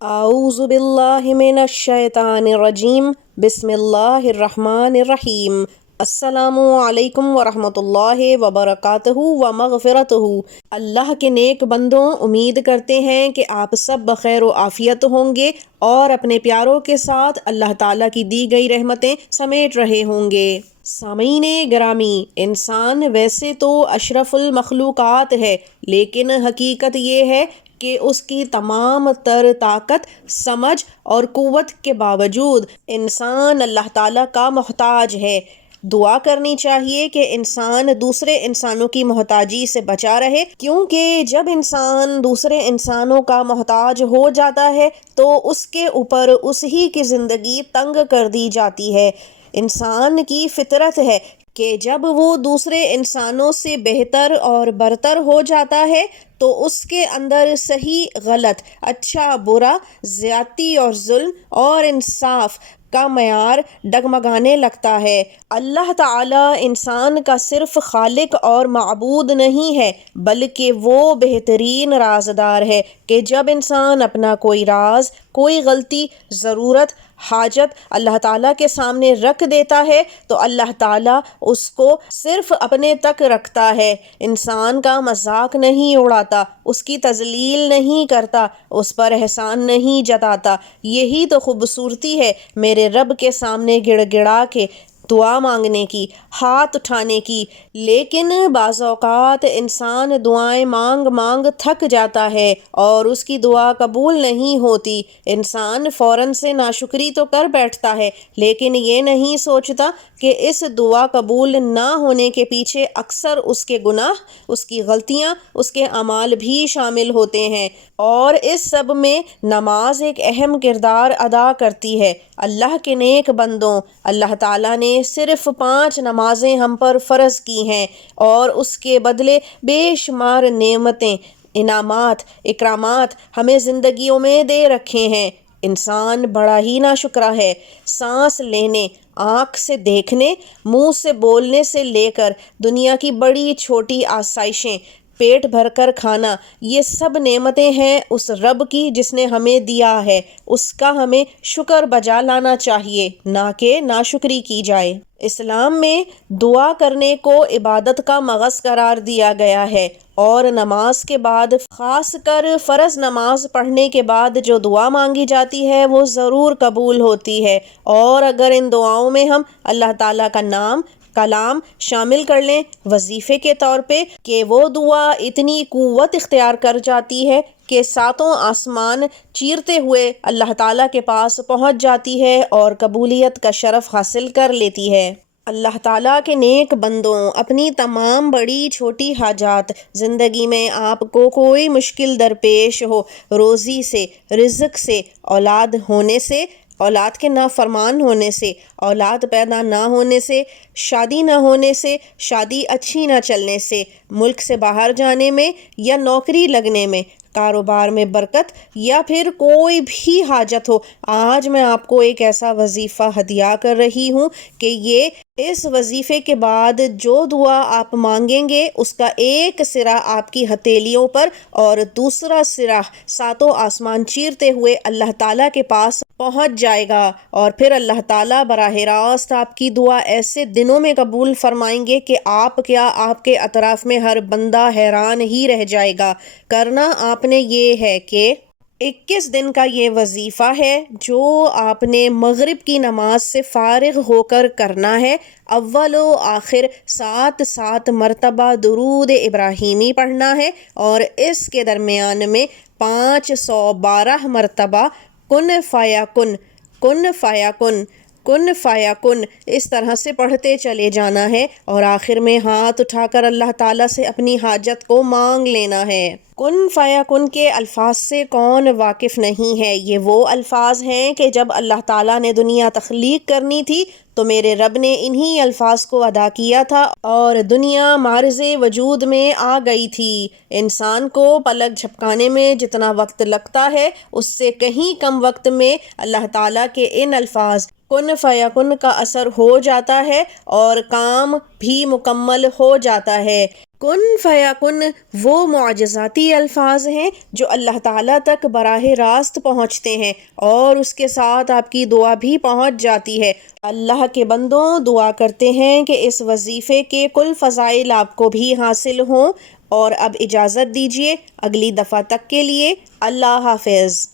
اعوذ باللہ من الشیطان الرجیم بسم اللہ الرحمن الرحیم السلام علیکم ورحمۃ اللہ وبرکاتہ ومغفرتہ۔ اللہ کے نیک بندوں، امید کرتے ہیں کہ آپ سب بخیر و عافیت ہوں گے اور اپنے پیاروں کے ساتھ اللہ تعالیٰ کی دی گئی رحمتیں سمیٹ رہے ہوں گے۔ سامعین گرامی، انسان ویسے تو اشرف المخلوقات ہے، لیکن حقیقت یہ ہے کہ اس کی تمام تر طاقت، سمجھ اور قوت کے باوجود انسان اللہ تعالیٰ کا محتاج ہے۔ دعا کرنی چاہیے کہ انسان دوسرے انسانوں کی محتاجی سے بچا رہے، کیونکہ جب انسان دوسرے انسانوں کا محتاج ہو جاتا ہے تو اس کے اوپر اس ہی کی زندگی تنگ کر دی جاتی ہے۔ انسان کی فطرت ہے کہ جب وہ دوسرے انسانوں سے بہتر اور برتر ہو جاتا ہے تو اس کے اندر صحیح غلط، اچھا برا، زیادتی اور ظلم اور انصاف کا معیار ڈگمگانے لگتا ہے۔ اللہ تعالیٰ انسان کا صرف خالق اور معبود نہیں ہے، بلکہ وہ بہترین رازدار ہے کہ جب انسان اپنا کوئی راز، کوئی غلطی، ضرورت، حاجت اللہ تعالیٰ کے سامنے رکھ دیتا ہے تو اللہ تعالیٰ اس کو صرف اپنے تک رکھتا ہے، انسان کا مذاق نہیں اڑاتا، اس کی تذلیل نہیں کرتا، اس پر احسان نہیں جتاتا۔ یہی تو خوبصورتی ہے میرے رب کے سامنے گڑ گڑا کے دعا مانگنے کی، ہاتھ اٹھانے کی۔ لیکن بعض اوقات انسان دعائیں مانگ مانگ تھک جاتا ہے اور اس کی دعا قبول نہیں ہوتی۔ انسان فوراً سے ناشکری تو کر بیٹھتا ہے، لیکن یہ نہیں سوچتا کہ اس دعا قبول نہ ہونے کے پیچھے اکثر اس کے گناہ، اس کی غلطیاں، اس کے اعمال بھی شامل ہوتے ہیں، اور اس سب میں نماز ایک اہم کردار ادا کرتی ہے۔ اللہ کے نیک بندوں، اللہ تعالیٰ نے صرف 5 نمازیں ہم پر فرض کی ہیں اور اس کے بدلے بے شمار نعمتیں، انعامات، اکرامات ہمیں زندگیوں میں دے رکھے ہیں۔ انسان بڑا ہی ناشکرا ہے۔ سانس لینے، آنکھ سے دیکھنے، منہ سے بولنے سے لے کر دنیا کی بڑی چھوٹی آسائشیں، پیٹ بھر کر کھانا، یہ سب نعمتیں ہیں اس رب کی جس نے ہمیں دیا ہے۔ اس کا ہمیں شکر بجا لانا چاہیے، نہ کہ ناشکری کی جائے۔ اسلام میں دعا کرنے کو عبادت کا مغز قرار دیا گیا ہے، اور نماز کے بعد، خاص کر فرض نماز پڑھنے کے بعد جو دعا مانگی جاتی ہے وہ ضرور قبول ہوتی ہے۔ اور اگر ان دعاؤں میں ہم اللہ تعالیٰ کا نام، کلام شامل کر لیں وظیفے کے طور پہ، کہ وہ دعا اتنی قوت اختیار کر جاتی ہے کہ 7 آسمان چیرتے ہوئے اللہ تعالیٰ کے پاس پہنچ جاتی ہے اور قبولیت کا شرف حاصل کر لیتی ہے۔ اللہ تعالیٰ کے نیک بندوں، اپنی تمام بڑی چھوٹی حاجات، زندگی میں آپ کو کوئی مشکل درپیش ہو، روزی سے، رزق سے، اولاد ہونے سے، اولاد کے نافرمان ہونے سے، اولاد پیدا نہ ہونے سے، شادی نہ ہونے سے، شادی اچھی نہ چلنے سے، ملک سے باہر جانے میں یا نوکری لگنے میں، کاروبار میں برکت، یا پھر کوئی بھی حاجت ہو، آج میں آپ کو ایک ایسا وظیفہ ہدیہ کر رہی ہوں کہ یہ اس وظیفے کے بعد جو دعا آپ مانگیں گے اس کا ایک سرا آپ کی ہتھیلیوں پر اور دوسرا سرا 7 آسمان چیرتے ہوئے اللہ تعالیٰ کے پاس پہنچ جائے گا، اور پھر اللہ تعالیٰ براہ راست آپ کی دعا ایسے دنوں میں قبول فرمائیں گے کہ آپ کیا، آپ کے اطراف میں ہر بندہ حیران ہی رہ جائے گا۔ کرنا آپ نے یہ ہے کہ 21 دن کا یہ وظیفہ ہے جو آپ نے مغرب کی نماز سے فارغ ہو کر کرنا ہے۔ اول و آخر 7 مرتبہ درود ابراہیمی پڑھنا ہے، اور اس کے درمیان میں 512 مرتبہ کن فیکن، کن فیکن، کن فیکن اس طرح سے پڑھتے چلے جانا ہے، اور آخر میں ہاتھ اٹھا کر اللہ تعالیٰ سے اپنی حاجت کو مانگ لینا ہے۔ کن فیکن کے الفاظ سے کون واقف نہیں ہے؟ یہ وہ الفاظ ہیں کہ جب اللہ تعالیٰ نے دنیا تخلیق کرنی تھی تو میرے رب نے انہی الفاظ کو ادا کیا تھا اور دنیا معرض وجود میں آ گئی تھی۔ انسان کو پلک جھپکانے میں جتنا وقت لگتا ہے اس سے کہیں کم وقت میں اللہ تعالیٰ کے ان الفاظ کن فیکن کا اثر ہو جاتا ہے اور کام بھی مکمل ہو جاتا ہے۔ کن فیکن وہ معجزاتی الفاظ ہیں جو اللہ تعالیٰ تک براہ راست پہنچتے ہیں اور اس کے ساتھ آپ کی دعا بھی پہنچ جاتی ہے۔ اللہ کے بندوں، دعا کرتے ہیں کہ اس وظیفے کے کل فضائل آپ کو بھی حاصل ہوں، اور اب اجازت دیجیے اگلی دفعہ تک کے لیے اللہ حافظ۔